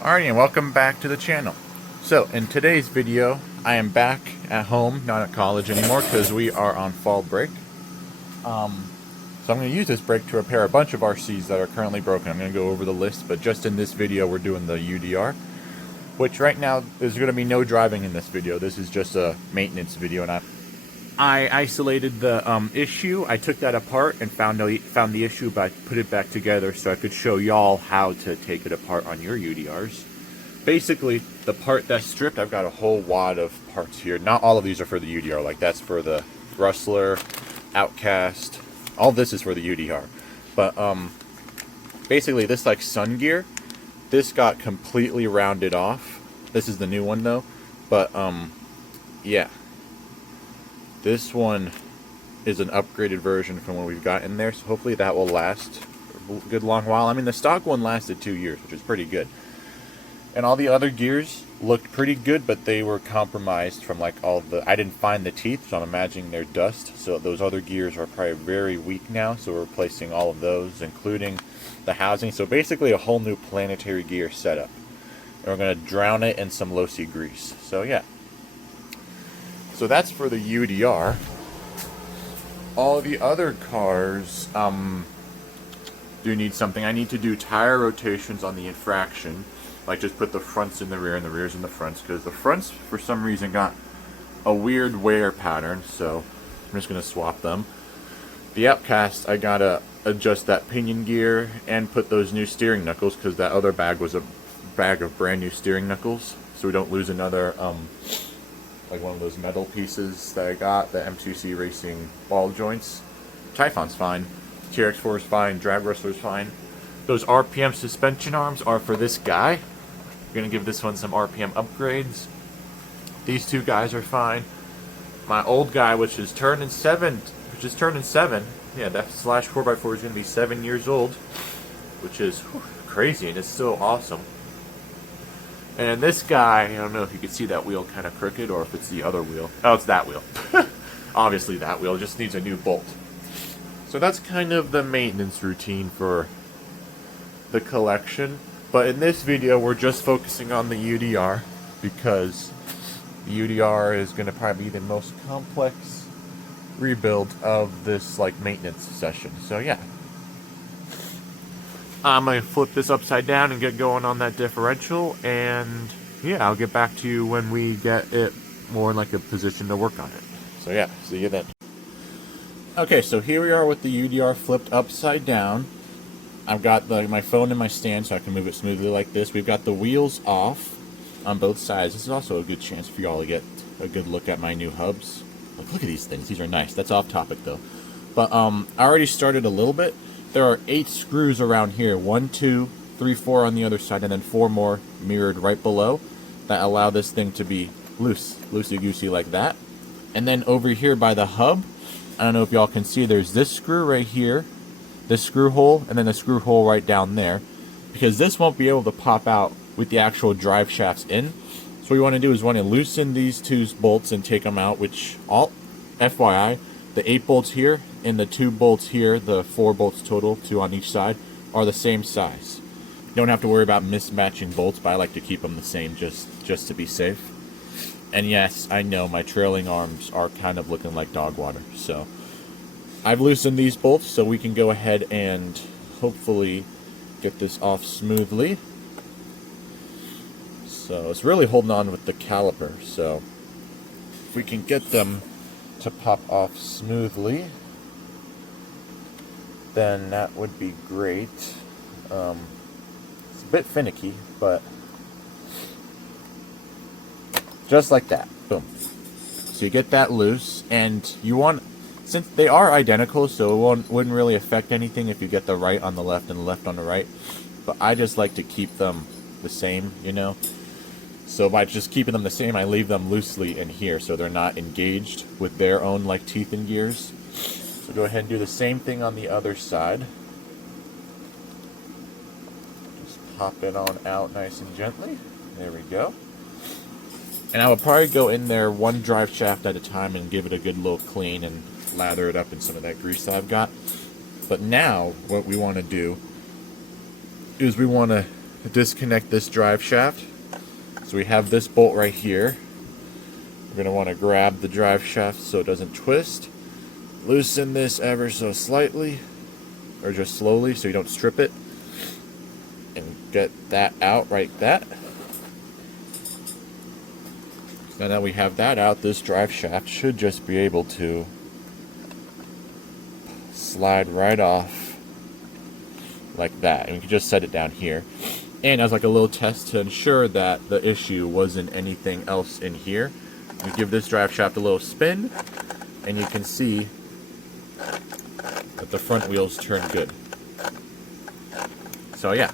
Alrighty, and welcome back to the channel. So, in today's video, I am back at home, not at college anymore, because we are on fall break. So I'm going to use this break to repair a bunch of RCs that are currently broken. I'm going to go over the list, but just in this video, we're doing the UDR, which right now, there's going to be no driving in this video. This is just a maintenance video, and I isolated the issue. I took that apart and found the issue, but I put it back together so I could show y'all how to take it apart on your UDRs. Basically, the part that's stripped, I've got a whole wad of parts here. Not all of these are for the UDR. Like, that's for the Rustler, Outcast. All this is for the UDR. But basically, this like sun gear, this got completely rounded off. This is the new one though. But yeah. This one is an upgraded version from what we've got in there, so hopefully that will last a good long while. I mean, the stock one lasted 2 years, which is pretty good. And all the other gears looked pretty good, but they were compromised from like all the... I didn't find the teeth, so I'm imagining they're dust. So those other gears are probably very weak now, so we're replacing all of those, including the housing. So basically a whole new Planetary gear setup. And we're going to drown it in some low-C grease. So yeah. So that's for the UDR. All the other cars do need something. I need to do tire rotations on the infraction. Like just put the fronts in the rear and the rears in the fronts, because the fronts for some reason got a weird wear pattern, so I'm just going to swap them. The Outcast, I got to adjust that pinion gear and put those new steering knuckles, because that other bag was a bag of brand new steering knuckles, so we don't lose another like one of those metal pieces that I got, the M2C Racing ball joints. Typhon's fine. TRX4 is fine. Drag Rustler's fine. Those RPM suspension arms are for this guy. We're going to give this one some RPM upgrades. These two guys are fine. My old guy, which is turning 7, yeah, that slash 4x4 is going to be 7 years old, which is crazy, and it's still awesome. And this guy, I don't know if you can see that wheel kind of crooked or if it's the other wheel. Oh, it's that wheel. Obviously that wheel just needs a new bolt. So that's kind of the maintenance routine for the collection. But in this video, we're just focusing on the UDR because the UDR is going to probably be the most complex rebuild of this like maintenance session. So yeah. I'm going to flip this upside down and get going on that differential, and yeah, I'll get back to you when we get it more in like a position to work on it. So yeah, see you then. Okay, so here we are with the UDR flipped upside down. I've got my phone in my stand so I can move it smoothly like this. We've got the wheels off on both sides. This is also a good chance for y'all to get a good look at my new hubs. Like, look at these things. These are nice. That's off topic though. But I already started a little bit. There are 8 screws around here, 1, 2, 3, 4 on the other side, and then 4 more mirrored right below that allow this thing to be loosey-goosey like that. And then over here by the hub, I don't know if y'all can see, there's this screw right here, this screw hole, and then the screw hole right down there, because this won't be able to pop out with the actual drive shafts in. So what we want to do is want to loosen these 2 bolts and take them out, which, all FYI, the 8 bolts here and the 2 bolts here, the 4 bolts total, 2 on each side, are the same size. You don't have to worry about mismatching bolts, but I like to keep them the same just to be safe. And yes, I know my trailing arms are kind of looking like dog water. So I've loosened these bolts so we can go ahead and hopefully get this off smoothly. So it's really holding on with the caliper. So if we can get them to pop off smoothly, then that would be great. It's a bit finicky, but just like that, boom. So you get that loose, and you want, since they are identical, so it wouldn't really affect anything if you get the right on the left and the left on the right, but I just like to keep them the same, you know. So by just keeping them the same, I leave them loosely in here so they're not engaged with their own like teeth and gears. So go ahead and do the same thing on the other side. Just pop it on out nice and gently. There we go. And I would probably go in there 1 drive shaft at a time and give it a good little clean and lather it up in some of that grease that I've got. But now what we want to do is we want to disconnect this drive shaft. So we have this bolt right here. We're going to want to grab the drive shaft so it doesn't twist. Loosen this ever so slightly, or just slowly so you don't strip it. And get that out like that. Now that we have that out, this drive shaft should just be able to slide right off like that. And we can just set it down here. And as like a little test to ensure that the issue wasn't anything else in here, we give this drive shaft a little spin, and you can see that the front wheels turn good. So yeah,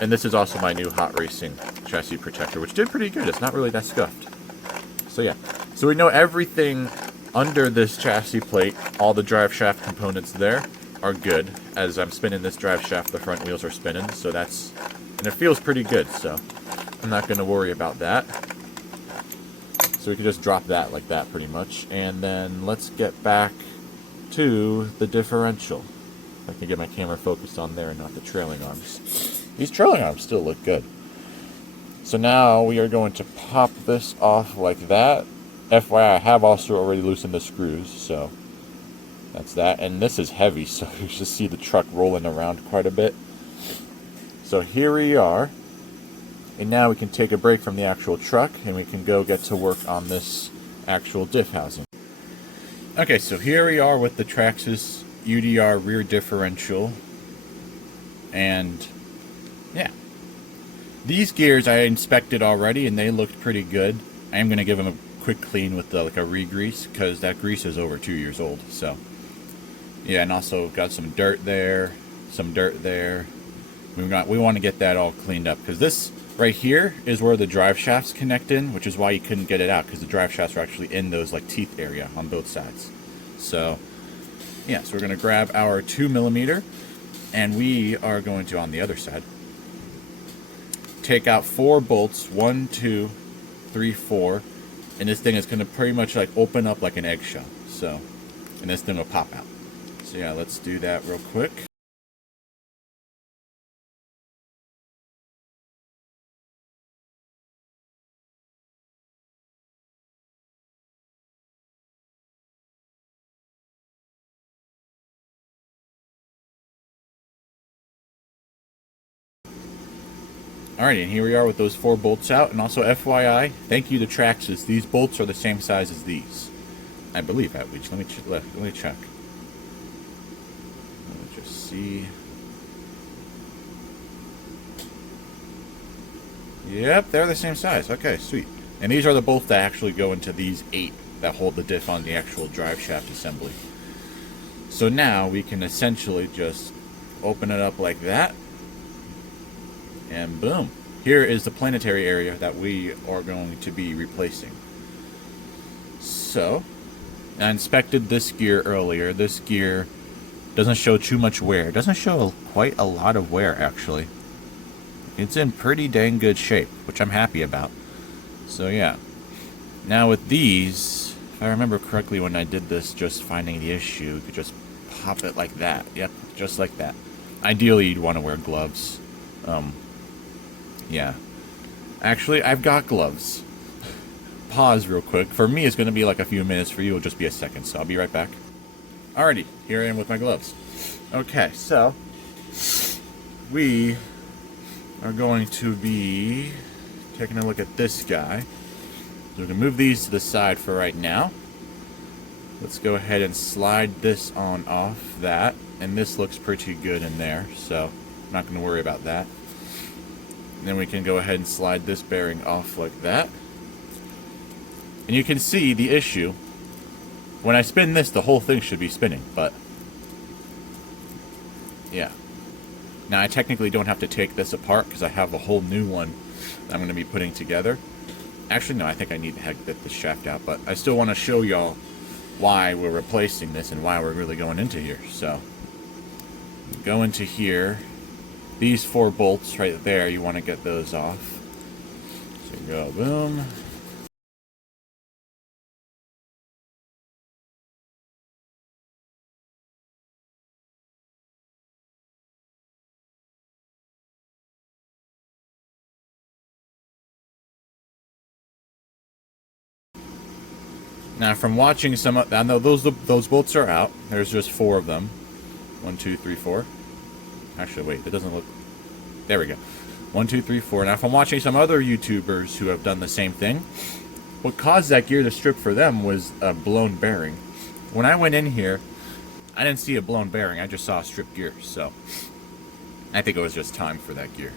and this is also my new Hot Racing chassis protector, which did pretty good. It's not really that scuffed. So yeah, so we know everything under this chassis plate, all the drive shaft components there are good. As I'm spinning this drive shaft, the front wheels are spinning, so that's, and it feels pretty good, so I'm not going to worry about that. So we can just drop that like that pretty much. And then let's get back to the differential. If I can get my camera focused on there and not the trailing arms. These trailing arms still look good. So now we are going to pop this off like that. FYI, I have also already loosened the screws, so that's that. And this is heavy, so you should see the truck rolling around quite a bit. So here we are. And now we can take a break from the actual truck and we can go get to work on this actual diff housing. Okay, so here we are with the Traxxas UDR rear differential. And yeah, these gears I inspected already and they looked pretty good. I am going to give them a quick clean with like a re-grease because that grease is over 2 years old. So yeah, and also got some dirt there, some dirt there. We want to get that all cleaned up because this right here is where the drive shafts connect in, which is why you couldn't get it out, because the drive shafts are actually in those like teeth area on both sides. So yeah, so we're going to grab our 2mm and we are going to, on the other side, take out 4 bolts, 1, 2, 3, 4, and this thing is going to pretty much like open up like an eggshell. So, and this thing will pop out. So yeah, let's do that real quick. Alright, and here we are with those 4 bolts out, and also FYI, thank you to Traxxas, these bolts are the same size as these. I believe, at least. Let me check. Let me just see. Yep, they're the same size. Okay, sweet. And these are the bolts that actually go into these 8 that hold the diff on the actual drive shaft assembly. So now we can essentially just open it up like that. And boom. Here is the planetary area that we are going to be replacing. So, I inspected this gear earlier. This gear doesn't show too much wear. It doesn't show quite a lot of wear, actually. It's in pretty dang good shape, which I'm happy about. So yeah. Now with these, if I remember correctly when I did this, just finding the issue, you could just pop it like that. Yep, just like that. Ideally, you'd want to wear gloves. Yeah. Actually, I've got gloves. Pause real quick. For me, it's going to be like a few minutes. For you, it'll just be a second. So I'll be right back. Alrighty, here I am with my gloves. Okay, so we are going to be taking a look at this guy. So we're going to move these to the side for right now. Let's go ahead and slide this on off that. And this looks pretty good in there, so I'm not going to worry about that. And then we can go ahead and slide this bearing off like that. And you can see the issue. When I spin this, the whole thing should be spinning, but yeah. Now I technically don't have to take this apart because I have a whole new one that I'm going to be putting together. Actually, no, I think I need to get this shaft out, but I still want to show y'all why we're replacing this and why we're really going into here. So, go into here. These 4 bolts right there, you want to get those off. So go boom. Now, from watching some, I know those bolts are out. There's just 4 of them. 1, 2, 3, 4. Actually, wait, it doesn't look. There we go. 1, 2, 3, 4. Now, from watching some other YouTubers who have done the same thing, what caused that gear to strip for them was a blown bearing. When I went in here, I didn't see a blown bearing. I just saw a stripped gear. So, I think it was just time for that gear.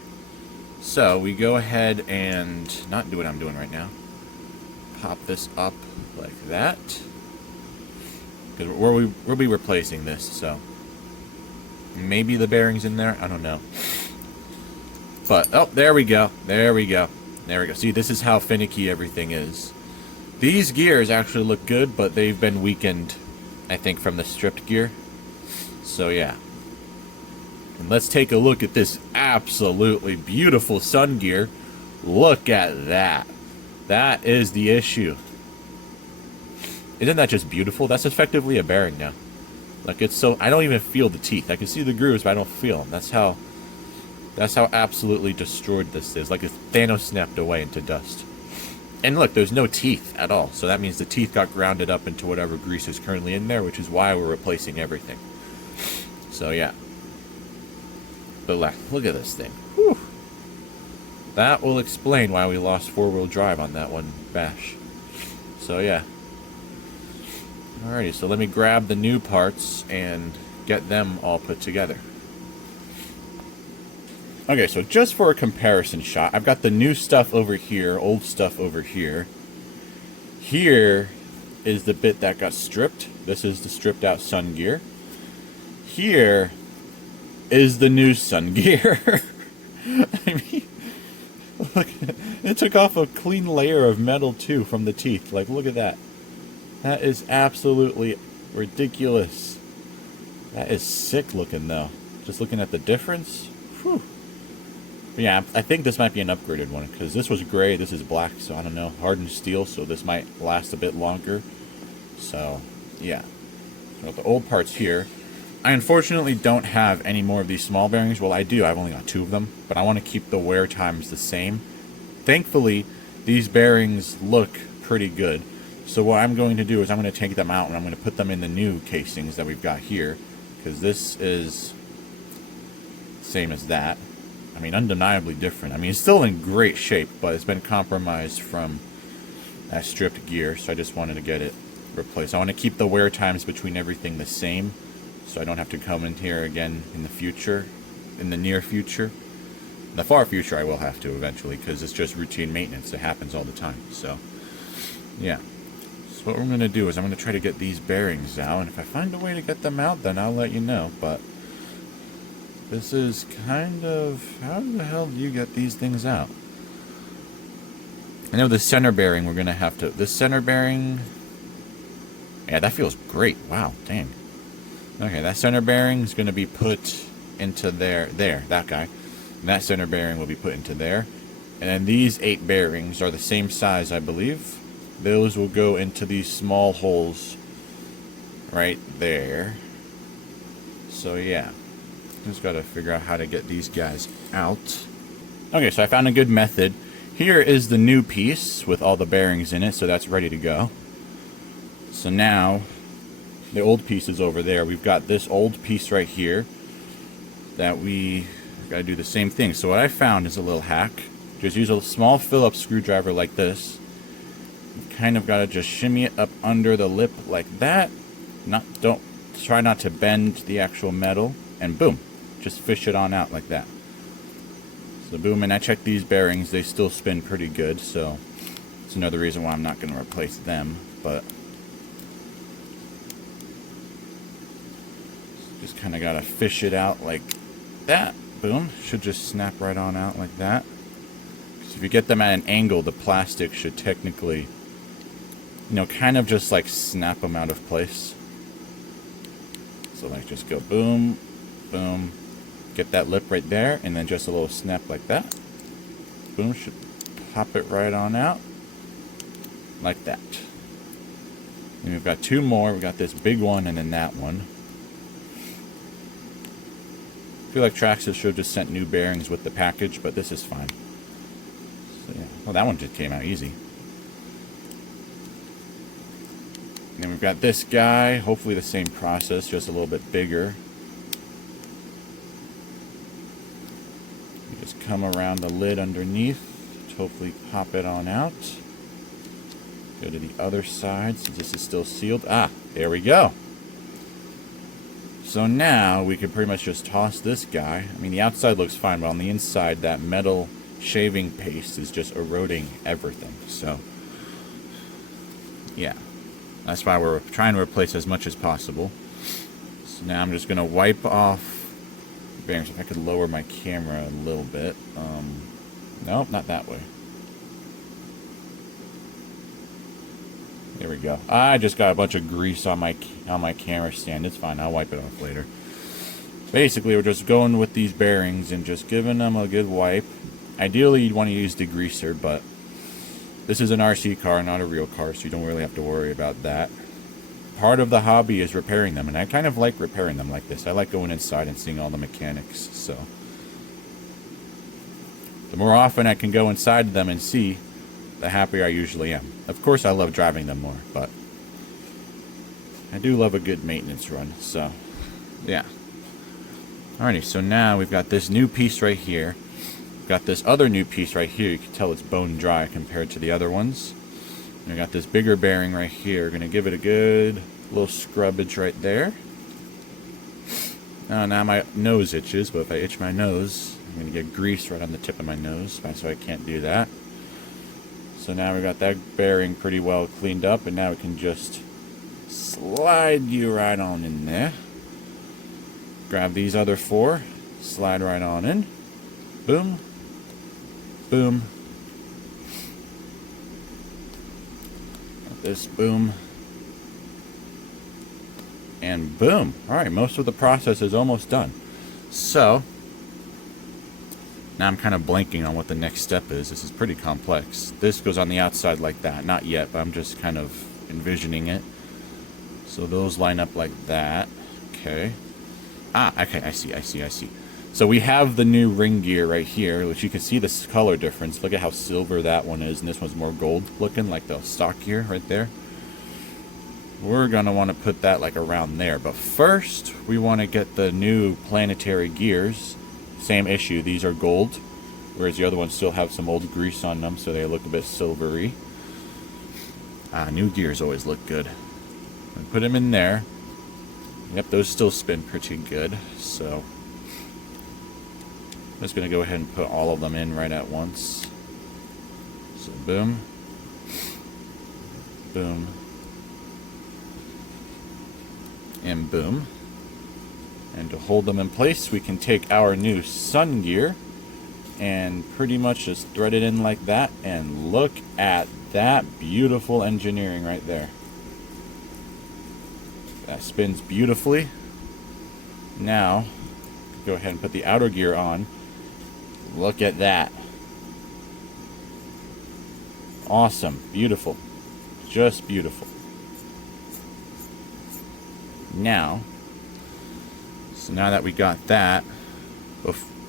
So, we go ahead and not do what I'm doing right now. Pop this up like that, because we'll be replacing this, so maybe the bearings in there, I don't know. But oh, there we go. See, this is how finicky everything is. These gears actually look good, but they've been weakened, I think, from the stripped gear. So yeah, and let's take a look at this absolutely beautiful sun gear. Look at that. That is the issue. Isn't that just beautiful? That's effectively a bearing now. Like, it's so, I don't even feel the teeth. I can see the grooves, but I don't feel them. That's how absolutely destroyed this is. Like, if Thanos snapped away into dust. And look, there's no teeth at all. So that means the teeth got grounded up into whatever grease is currently in there, which is why we're replacing everything. So yeah. But look at this thing. Whew. That will explain why we lost 4-wheel drive on that one bash. So yeah. Alrighty, so let me grab the new parts and get them all put together. Okay, so just for a comparison shot, I've got the new stuff over here, old stuff over here. Here is the bit that got stripped. This is the stripped out sun gear. Here is the new sun gear. I mean, look, it took off a clean layer of metal too from the teeth. Like, look at that. That is absolutely ridiculous. That is sick looking though. Just looking at the difference. Whew. But yeah, I think this might be an upgraded one, because this was gray, this is black, so I don't know. Hardened steel, so this might last a bit longer. So, yeah. So the old parts here. I unfortunately don't have any more of these small bearings. Well, I do. I've only got 2 of them, but I want to keep the wear times the same. Thankfully, these bearings look pretty good. So what I'm going to do is I'm going to take them out and I'm going to put them in the new casings that we've got here, because this is the same as that. I mean, undeniably different. I mean, it's still in great shape, but it's been compromised from that stripped gear, so I just wanted to get it replaced. I want to keep the wear times between everything the same, so I don't have to come in here again in the future, in the near future. In the far future, I will have to eventually, because it's just routine maintenance. It happens all the time, so yeah. So what we're going to do is I'm going to try to get these bearings out, and if I find a way to get them out, then I'll let you know, but this is kind of, how the hell do you get these things out? I know the center bearing we're going to have to, this center bearing, yeah, that feels great. Wow, dang. Okay, that center bearing is going to be put into there, that guy. And that center bearing will be put into there. And then these 8 bearings are the same size, I believe. Those will go into these small holes right there. So yeah, just got to figure out how to get these guys out. Okay, so I found a good method. Here is the new piece with all the bearings in it, so that's ready to go. So now, the old piece is over there. We've got this old piece right here that we got to do the same thing. So what I found is a little hack. Just use a small Phillips screwdriver like this. You kind of got to just shimmy it up under the lip like that. Don't try not to bend the actual metal, and boom, just fish it on out like that. So boom, and I checked these bearings, they still spin pretty good, so it's another reason why I'm not going to replace them, but just kind of got to fish it out like that. Boom, should just snap right on out like that. Because if you get them at an angle, the plastic should technically, you know, kind of just like snap them out of place. So like just go boom, boom, get that lip right there, and then just a little snap like that. Boom, should pop it right on out like that. And we've got 2 more. We've got this big one and then that one. I feel like Traxxas should have just sent new bearings with the package, but this is fine. So, yeah. Well, that one just came out easy. And then we've got this guy, hopefully the same process, just a little bit bigger. You just come around the lid underneath, hopefully pop it on out. Go to the other side since this is still sealed. Ah, there we go. So now we can pretty much just toss this guy. I mean, the outside looks fine, but on the inside, that metal shaving paste is just eroding everything. So, yeah. That's why we're trying to replace as much as possible. So now I'm just going to wipe off the bearings. If I could lower my camera a little bit. Nope, not that way. There we go. I just got a bunch of grease on my camera stand. It's fine. I'll wipe it off later. Basically, we're just going with these bearings and just giving them a good wipe. Ideally, you'd want to use degreaser, but this is an RC car, not a real car, so you don't really have to worry about that. Part of the hobby is repairing them, and I kind of like repairing them like this. I like going inside and seeing all the mechanics, so the more often I can go inside them and see, the happier I usually am. Of course, I love driving them more, but I do love a good maintenance run, so yeah. Alrighty, so now we've got this new piece right here. We've got this other new piece right here. You can tell it's bone dry compared to the other ones. And we got this bigger bearing right here. We're going to give it a good little scrubbage right there. Now my nose itches, but if I itch my nose, I'm going to get grease right on the tip of my nose, so I can't do that. So now we've got that bearing pretty well cleaned up, and now we can just slide you right on in there. Grab these other four, slide right on in. Boom. Boom. Got this, boom. And boom. Alright, most of the process is almost done. So, now I'm kind of blanking on what the next step is. This is pretty complex. This goes on the outside like that. Not yet, but I'm just kind of envisioning it. So those line up like that. Okay. Ah, okay, I see. So we have the new ring gear right here, which you can see this color difference. Look at how silver that one is, and this one's more gold looking, like the stock gear right there. We're going to want to put that like around there. But first, we want to get the new Planetary gears. Same issue, these are gold, whereas the other ones still have some old grease on them, so they look a bit silvery. New gears always look good. Put them in there. Yep, those still spin pretty good, so I'm just going to go ahead and put all of them in right at once. So boom, boom, and boom. And to hold them in place, we can take our new sun gear and pretty much just thread it in like that, and look at that beautiful engineering right there. That spins beautifully. Now, go ahead and put the outer gear on. Look at that. Awesome. Beautiful. Just beautiful. Now, so now that we got that,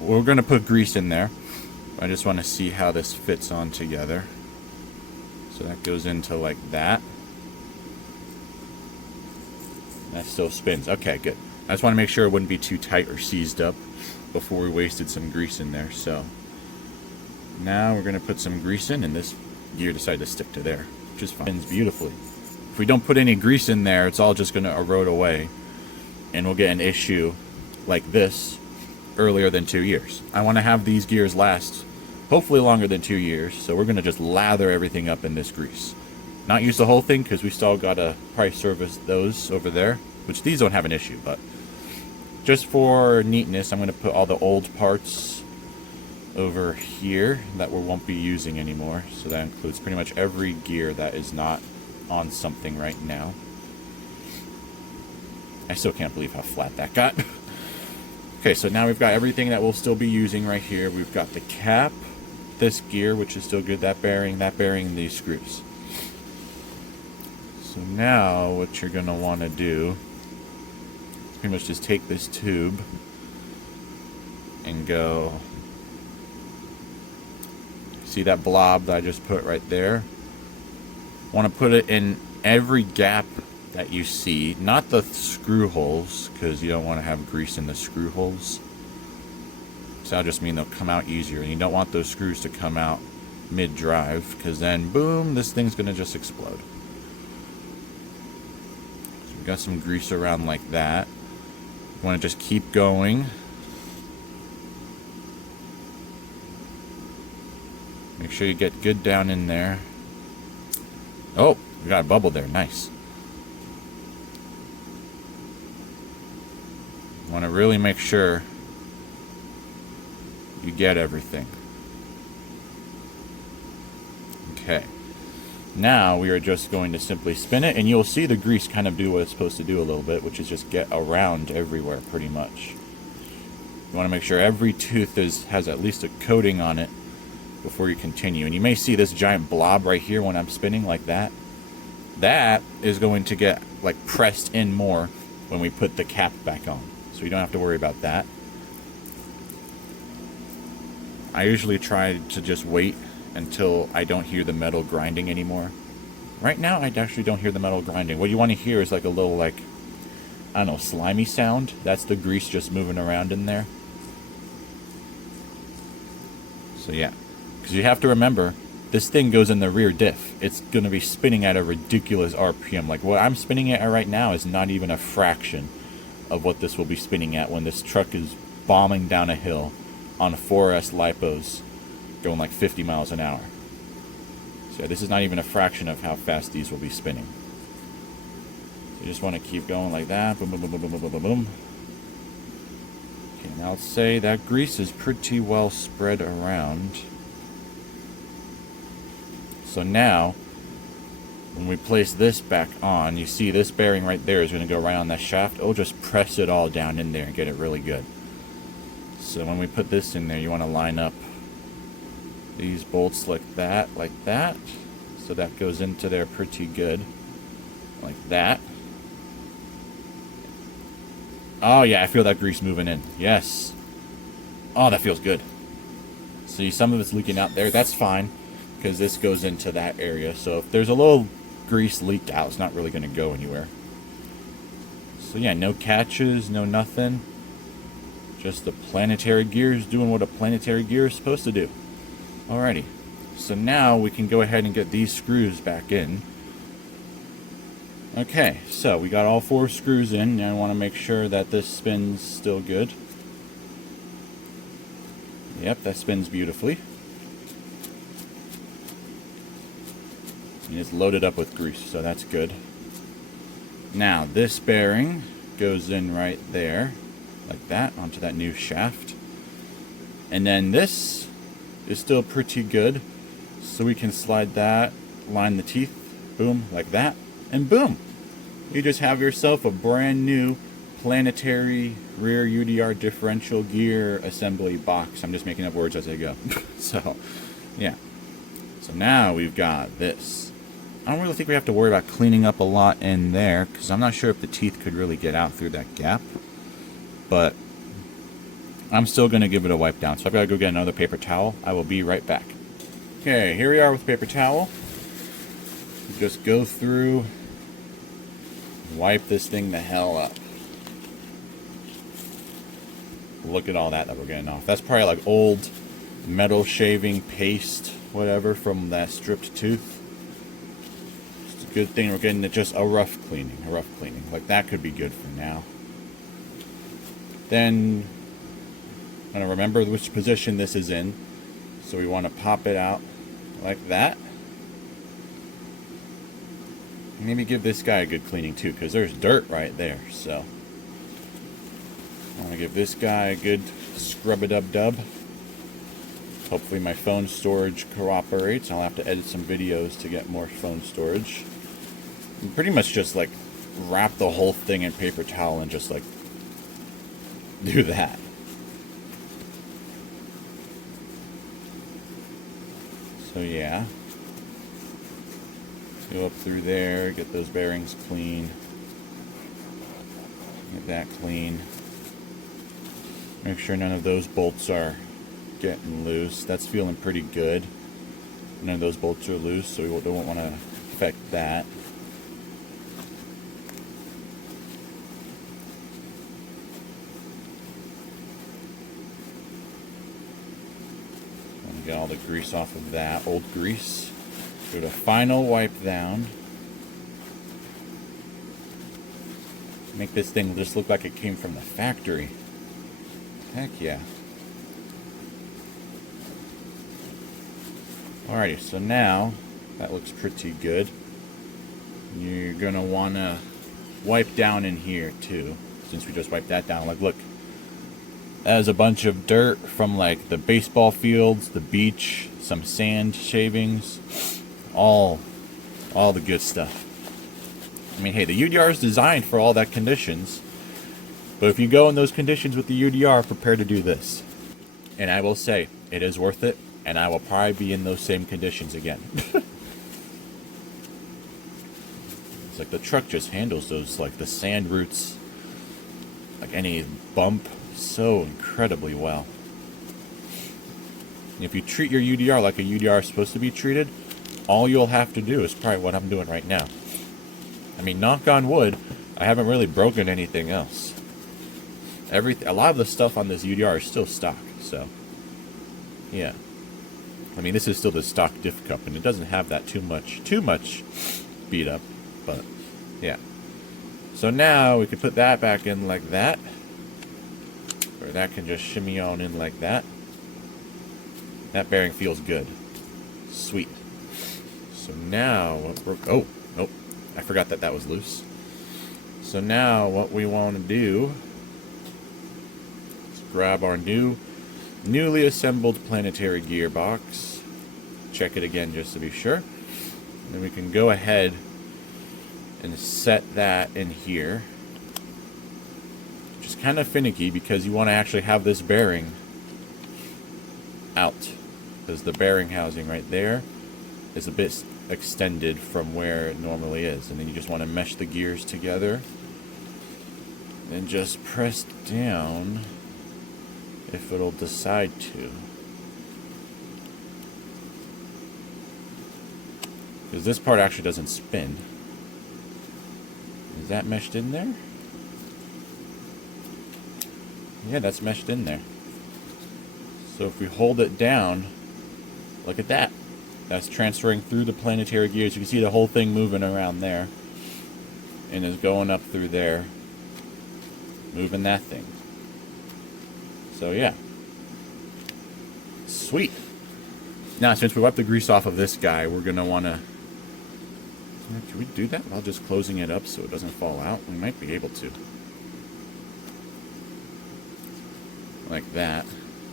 we're going to put grease in there. I just want to see how this fits on together. So that goes into like that. That still spins. Okay, good. I just want to make sure it wouldn't be too tight or seized up before we wasted some grease in there. So now we're going to put some grease in, and this gear decided to stick to there, which is fine. It spins beautifully. If we don't put any grease in there, it's all just going to erode away, and we'll get an issue like this earlier than 2 years. I want to have these gears last hopefully longer than 2 years, so we're going to just lather everything up in this grease. Not use the whole thing, because we still got to price service those over there, which these don't have an issue, but just for neatness, I'm going to put all the old parts over here that we won't be using anymore. So that includes pretty much every gear that is not on something right now. I still can't believe how flat that got. Okay, so now we've got everything that we'll still be using right here. We've got the cap, this gear, which is still good, that bearing, and these screws. So now what you're going to want to do is pretty much just take this tube and go, see that blob that I just put right there? Want to put it in every gap that you see, not the screw holes, because you don't want to have grease in the screw holes. So that'll just mean they'll come out easier, and you don't want those screws to come out mid-drive, because then, boom, this thing's going to just explode. So we got some grease around like that. You want to just keep going. Make sure you get good down in there. Oh, we got a bubble there. Nice. You want to really make sure you get everything. Okay. Now we are just going to simply spin it, and you'll see the grease kind of do what it's supposed to do a little bit, which is just get around everywhere pretty much. You want to make sure every tooth has at least a coating on it before you continue. And you may see this giant blob right here when I'm spinning like that. That is going to get like pressed in more when we put the cap back on. So you don't have to worry about that. I usually try to just wait until I don't hear the metal grinding anymore. Right now, I actually don't hear the metal grinding. What you want to hear is like a little, like, I don't know, slimy sound. That's the grease just moving around in there. So yeah, because you have to remember, this thing goes in the rear diff. It's going to be spinning at a ridiculous RPM. Like what I'm spinning it at right now is not even a fraction of what this will be spinning at when this truck is bombing down a hill on 4S lipos going like 50 miles an hour. So yeah, this is not even a fraction of how fast these will be spinning. So you just want to keep going like that. Boom, boom, boom, boom, boom, boom, boom, boom. Okay, now let's say that grease is pretty well spread around. So now, when we place this back on, you see this bearing right there is going to go right on that shaft. It'll just press it all down in there and get it really good. So when we put this in there, you want to line up these bolts like that, so that goes into there pretty good, like that. Oh yeah, I feel that grease moving in. Yes. Oh, that feels good. See, some of it's leaking out there. That's fine, because this goes into that area. So if there's a little grease leaked out, it's not really going to go anywhere. So yeah, no catches, no nothing. Just the planetary gears doing what a planetary gear is supposed to do. Alrighty, so now we can go ahead and get these screws back in. Okay, so we got all 4 screws in, and I want to make sure that this spins still good. Yep, that spins beautifully. And it's loaded up with grease, so that's good. Now, this bearing goes in right there, like that, onto that new shaft. And then this is still pretty good, so we can slide that, line the teeth, boom, like that, and boom, you just have yourself a brand new Planetary rear UDR differential gear assembly box. I'm just making up words as I go. So yeah, so now we've got this. I don't really think we have to worry about cleaning up a lot in there, because I'm not sure if the teeth could really get out through that gap, but I'm still going to give it a wipe down, so I've got to go get another paper towel. I will be right back. Okay, here we are with paper towel. Just go through, wipe this thing the hell up. Look at all that we're getting off. That's probably like old metal shaving paste, whatever, from that stripped tooth. It's a good thing we're getting just a rough cleaning. Like that could be good for now. Then I'm going to remember which position this is in. So we want to pop it out like that. Maybe give this guy a good cleaning too, because there's dirt right there. So I want to give this guy a good scrub-a-dub-dub. Hopefully my phone storage cooperates. I'll have to edit some videos to get more phone storage. And pretty much just like wrap the whole thing in paper towel and just like do that. So yeah, go up through there, get those bearings clean, get that clean, make sure none of those bolts are getting loose. That's feeling pretty good. None of those bolts are loose, so we don't want to affect that. Get all the grease off of that, old grease. Do the final wipe down. Make this thing just look like it came from the factory. Heck yeah. Alrighty, so now that looks pretty good. You're gonna wanna wipe down in here too, since we just wiped that down. Like, look, that is a bunch of dirt from like the baseball fields, the beach, some sand shavings, all the good stuff. I mean, hey, the UDR is designed for all that conditions, but if you go in those conditions with the UDR, prepare to do this. And I will say, it is worth it, and I will probably be in those same conditions again. It's like the truck just handles those, like the sand roots, like any bump, so incredibly well. And if you treat your UDR like a UDR is supposed to be treated, all you'll have to do is probably what I'm doing right now. I mean, knock on wood, I haven't really broken anything else. A lot of the stuff on this UDR is still stock, so yeah. I mean, this is still the stock diff cup, and it doesn't have that too much beat up, but yeah. So now we can put that back in like that, or that can just shimmy on in like that. That bearing feels good. Sweet. So now what we're, oh, nope, I forgot that was loose. So now what we want to do is grab our newly assembled Planetary gearbox. Check it again just to be sure. And then we can go ahead and set that in here. Which is kind of finicky because you want to actually have this bearing out. Because the bearing housing right there is a bit extended from where it normally is. And then you just want to mesh the gears together. And just press down if it'll decide to. Because this part actually doesn't spin. Is that meshed in there? Yeah, that's meshed in there. So if we hold it down, look at that. That's transferring through the Planetary gears. You can see the whole thing moving around there. And is going up through there. Moving that thing. So yeah. Sweet. Now, since we wiped the grease off of this guy, we're going to want to... Can we do that while just closing it up so it doesn't fall out? We might be able to. Like that.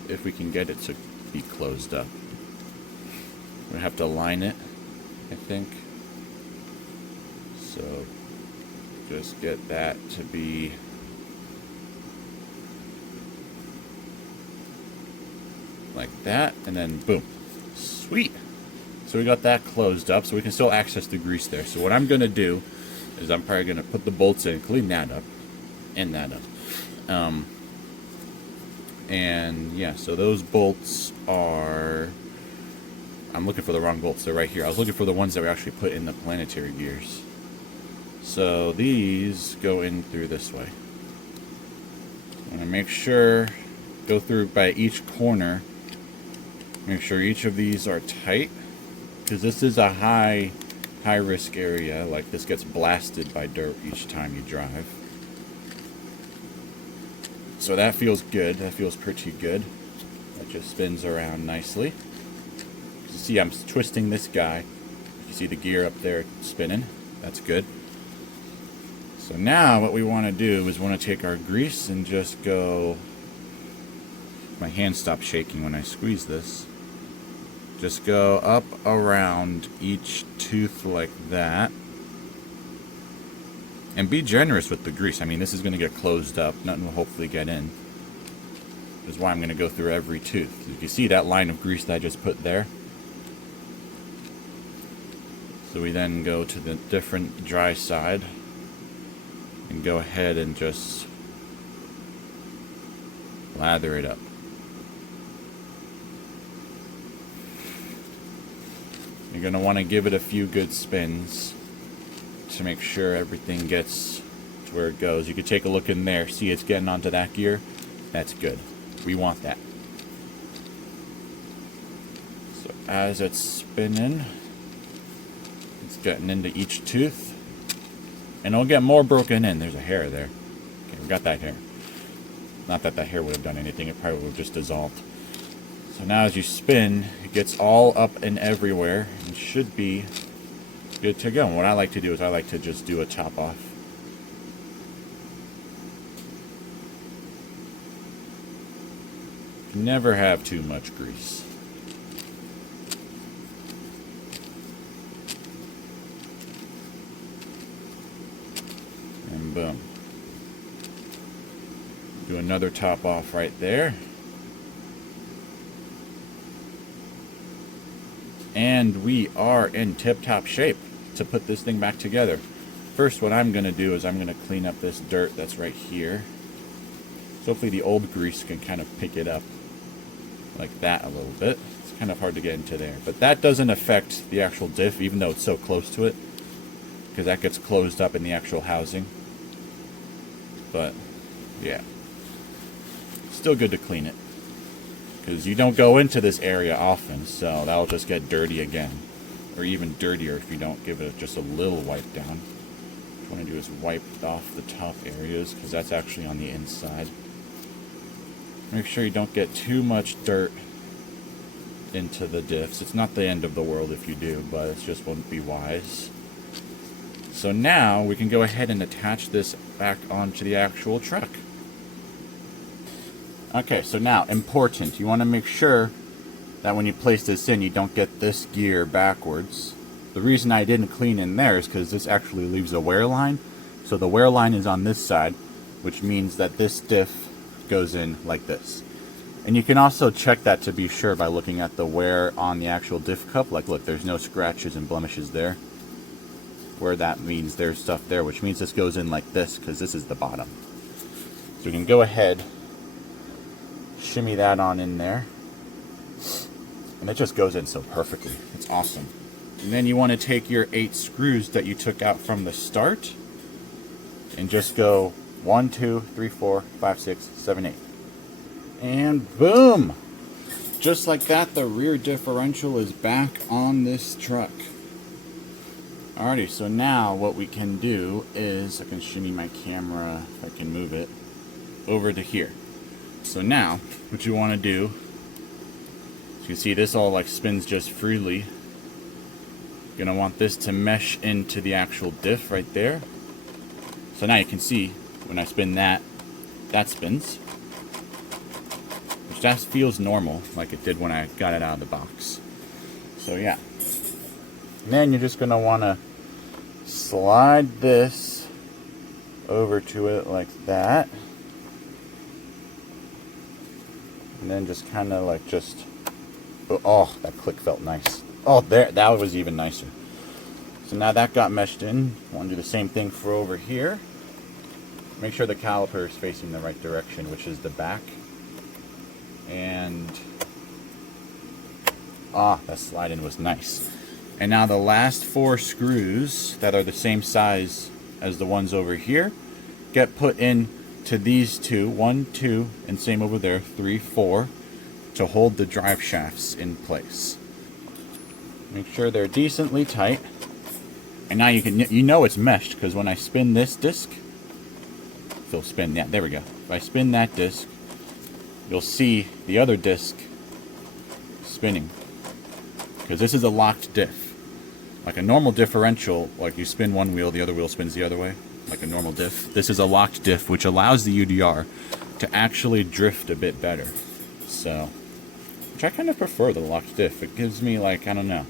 If we can get it to be closed up. We have to line it, I think. So, just get that to be... like that, and then boom. Sweet. So we got that closed up, so we can still access the grease there. So what I'm going to do is I'm probably going to put the bolts in, clean that up, and that up. And yeah, so those bolts are... I'm looking for the wrong bolts. They're right here. I was looking for the ones that we actually put in the Planetary gears. So these go in through this way. I'm going to make sure, go through by each corner. Make sure each of these are tight, because this is a high risk area. Like, this gets blasted by dirt each time you drive. So that feels good. That feels pretty good. That just spins around nicely. You see, I'm twisting this guy. You see the gear up there spinning. That's good. So now what we want to do is want to take our grease and just go... My hand stopped shaking when I squeeze this. Just go up around each tooth like that. And be generous with the grease. I mean, this is going to get closed up. Nothing will hopefully get in. That's why I'm going to go through every tooth. You can see that line of grease that I just put there. So we then go to the different dry side. And go ahead and just lather it up. You're going to want to give it a few good spins to make sure everything gets to where it goes. You can take a look in there. See, it's getting onto that gear. That's good. We want that. as it's spinning. It's getting into each tooth. And it'll get more broken in. There's a hair there. Okay, we got that hair. Not that hair would have done anything. It probably would have just dissolved. So now as you spin, it gets all up and everywhere. And should be good to go. And what I like to do is I like to just do a top off. Never have too much grease. And boom. Do another top off right there. And we are in tip-top shape to put this thing back together. First, what I'm going to do is I'm going to clean up this dirt that's right here. So hopefully the old grease can kind of pick it up like that a little bit. It's kind of hard to get into there. But that doesn't affect the actual diff, even though it's so close to it, because that gets closed up in the actual housing. But, yeah. Still good to clean it, because you don't go into this area often, so that'll just get dirty again. Or even dirtier if you don't give it just a little wipe down. What you want to do is wipe off the top areas, because that's actually on the inside. Make sure you don't get too much dirt into the diffs. It's not the end of the world if you do, but it just wouldn't be wise. So now we can go ahead and attach this back onto the actual truck. Okay, so now, important, you want to make sure that when you place this in, you don't get this gear backwards. The reason I didn't clean in there is because this actually leaves a wear line. So the wear line is on this side, which means that this diff goes in like this. And you can also check that to be sure by looking at the wear on the actual diff cup. Like, look, there's no scratches and blemishes there, where that means there's stuff there, which means this goes in like this, because this is the bottom. So we can go ahead, shimmy that on in there, and it just goes in so perfectly. It's awesome. And then you want to take your 8 screws that you took out from the start and just go 1, 2, 3, 4, 5, 6, 7, 8. And boom! Just like that, the rear differential is back on this truck. Alrighty, so now what we can do is, I can shimmy my camera, if I can move it, over to here. So now, what you want to do, as you can see this all like spins just freely. You're going to want this to mesh into the actual diff right there. So now you can see, when I spin that, that spins. Which just feels normal, like it did when I got it out of the box. So yeah. And then you're just going to want to slide this over to it like that. And then just kind of like just, oh, that click felt nice. Oh, there, that was even nicer. So now that got meshed in. I want to do the same thing for over here. Make sure the caliper is facing the right direction, which is the back. And, that slide in was nice. And now the last 4 screws that are the same size as the ones over here get put in to these 2, 1, 2, and same over there, 3, 4, to hold the drive shafts in place. Make sure they're decently tight. And now you know it's meshed, because when I spin this disc, if it'll spin, yeah, there we go. If I spin that disc, you'll see the other disc spinning, because this is a locked diff. Like a normal differential, like you spin one wheel, the other wheel spins the other way, like a normal diff. This is a locked diff, which allows the UDR to actually drift a bit better. So, which I kind of prefer the locked diff. It gives me, like, I don't know,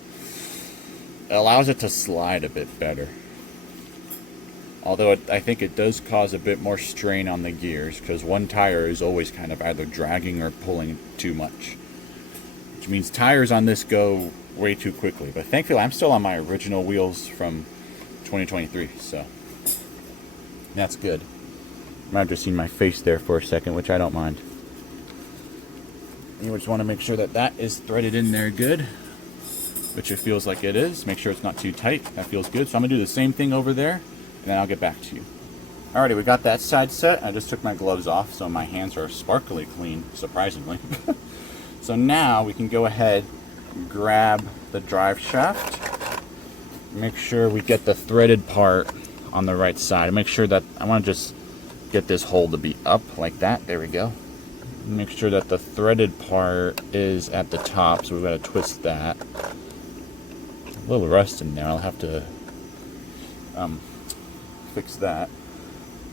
it allows it to slide a bit better. Although I think it does cause a bit more strain on the gears, because one tire is always kind of either dragging or pulling too much. Which means tires on this go way too quickly. But thankfully I'm still on my original wheels from 2023, so that's good. You might have just seen my face there for a second, which I don't mind. You just want to make sure that that is threaded in there good, which it feels like it is. Make sure it's not too tight. That feels good. So I'm going to do the same thing over there, and then I'll get back to you. Alrighty, we got that side set. I just took my gloves off, so my hands are sparkly clean, surprisingly. So now we can go ahead grab the drive shaft. Make sure we get the threaded part on the right side. Make sure that, I want to just get this hole to be up like that. There we go. Make sure that the threaded part is at the top, so we've got to twist that. A little rust in there, I'll have to fix that.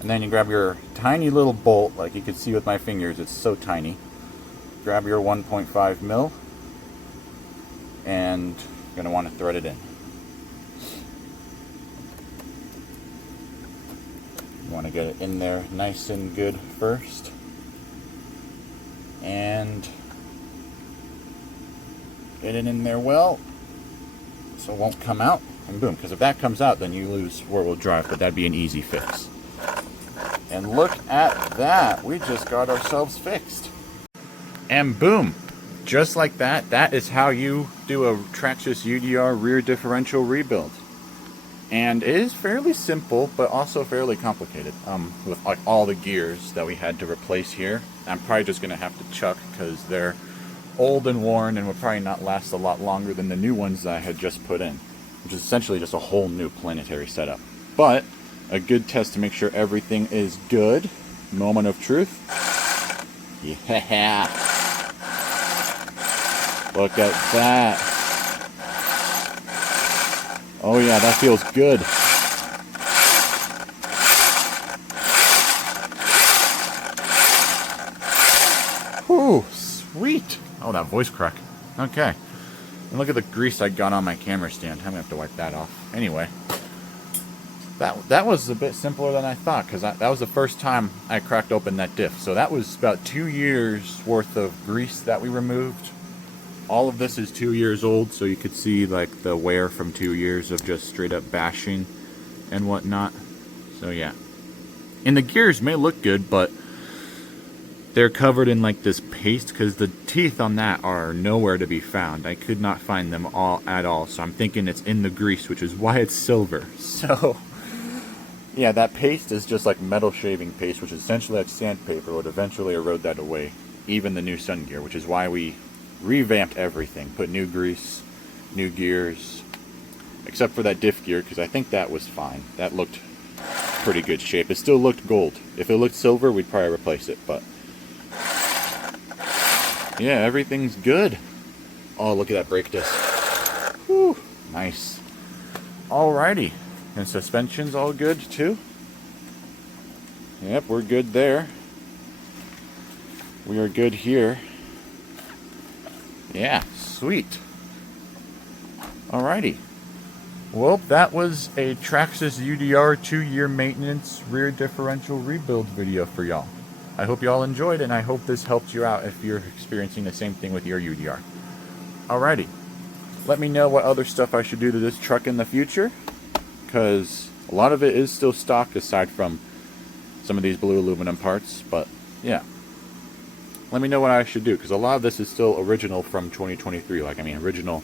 And then you grab your tiny little bolt, like you can see with my fingers, it's so tiny. Grab your 1.5 mil, and you're going to want to thread it in. You want to get it in there nice and good first. And get it in there well, so it won't come out, and boom, because if that comes out, then you lose four-wheel drive, but that'd be an easy fix. And look at that, we just got ourselves fixed. And boom, just like that, that is how you do a Traxxas UDR rear differential rebuild. And it is fairly simple, but also fairly complicated, with like all the gears that we had to replace here. I'm probably just going to have to chuck because they're old and worn and will probably not last a lot longer than the new ones that I had just put in, which is essentially just a whole new Planetary setup. But a good test to make sure everything is good. Moment of truth. Yeah. Look at that. Oh yeah, that feels good. Whew, sweet. Oh, that voice crack. Okay. And look at the grease I got on my camera stand. I'm going to have to wipe that off. Anyway. That was a bit simpler than I thought, because that was the first time I cracked open that diff. So that was about 2 years worth of grease that we removed. All of this is 2 years old, so you could see like the wear from 2 years of just straight up bashing and whatnot. So yeah. And the gears may look good, but they're covered in like this paste because the teeth on that are nowhere to be found. I could not find them at all, so I'm thinking it's in the grease, which is why it's silver. So yeah, that paste is just like metal shaving paste, which is essentially like sandpaper, would eventually erode that away. Even the new Sun gear, which is why we revamped everything. Put new grease, new gears, except for that diff gear, because I think that was fine. That looked pretty good shape. It still looked gold. If it looked silver, we'd probably replace it, but yeah, everything's good. Oh, look at that brake disc. Whew, nice. Alrighty. And suspension's all good too. Yep, we're good there. We are good here. Yeah, sweet. Alrighty. Well, that was a Traxxas UDR 2-year maintenance rear differential rebuild video for y'all. I hope y'all enjoyed, and I hope this helped you out if you're experiencing the same thing with your UDR. Alrighty. Let me know what other stuff I should do to this truck in the future, because a lot of it is still stock aside from some of these blue aluminum parts, but yeah. Let me know what I should do, because a lot of this is still original from 2023. Like, I mean, original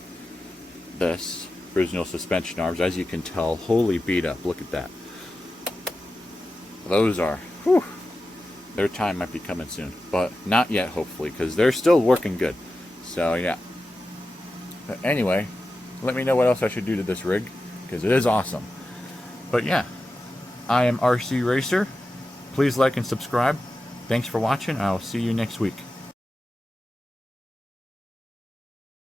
suspension arms, as you can tell, wholly beat up. Look at that. Those are, whew, their time might be coming soon, but not yet, hopefully, because they're still working good. So yeah. But anyway, let me know what else I should do to this rig, because it is awesome. But yeah, I am RC Racer. Please like and subscribe. Thanks for watching. I'll see you next week.